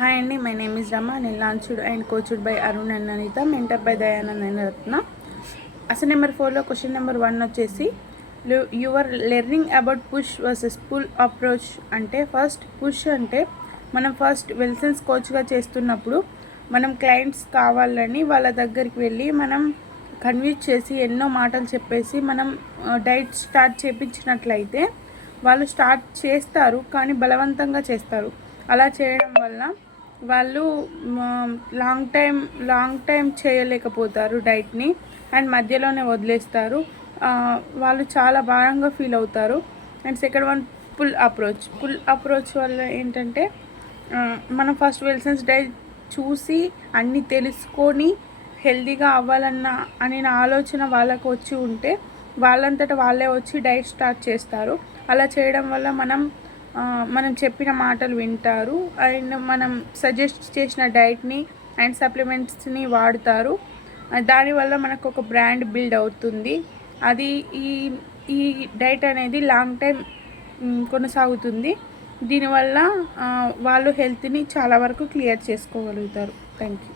Hi అండి, my name is Rama. నేను launched and coached by Arun and Anitha, mentor by Dayanand and Ratna. అసలు number 4లో question number 1 వచ్చేసి your learning about push versus pull approach అంటే, first push అంటే మనం ఫస్ట్ వెల్సన్స్ కోచ్గా చేస్తున్నప్పుడు మనం క్లయింట్స్ కావాలని వాళ్ళ దగ్గరికి వెళ్ళి మనం కన్విన్స్ చేసి ఎన్నో మాటలు చెప్పేసి మనం డైట్ స్టార్ట్ చేయించినట్లయితే వాళ్ళు స్టార్ట్ చేస్తారు, కానీ బలవంతంగా చేస్తారు. అలా చేయడం వల్ల వాళ్ళు లాంగ్ టైం చేయలేకపోతారు డైట్ని, అండ్ మధ్యలోనే వదిలేస్తారు. వాళ్ళు చాలా భారంగా ఫీల్ అవుతారు. And second one pull approach వల్ల ఏంటంటే, మనం ఫస్ట్ వెల్సన్స్ డైట్ చూసి అన్నీ తెలుసుకొని హెల్తీగా అనే ఆలోచన వాళ్ళకు వచ్చి ఉంటే వాళ్ళంతటా వాళ్ళే వచ్చి డైట్ స్టార్ట్ చేస్తారు. అలా చేయడం వల్ల మనం చెప్పిన మాటలు వింటారు, అండ్ మనం సజెస్ట్ చేసిన డైట్ని అండ్ సప్లిమెంట్స్ని వాడతారు. దానివల్ల మనకు ఒక బ్రాండ్ బిల్డ్ అవుతుంది. అది ఈ డైట్ అనేది లాంగ్ టైం కొనసాగుతుంది. దీనివల్ల వాళ్ళు హెల్త్ని చాలా వరకు క్లియర్ చేసుకోగలుగుతారు. Thank you.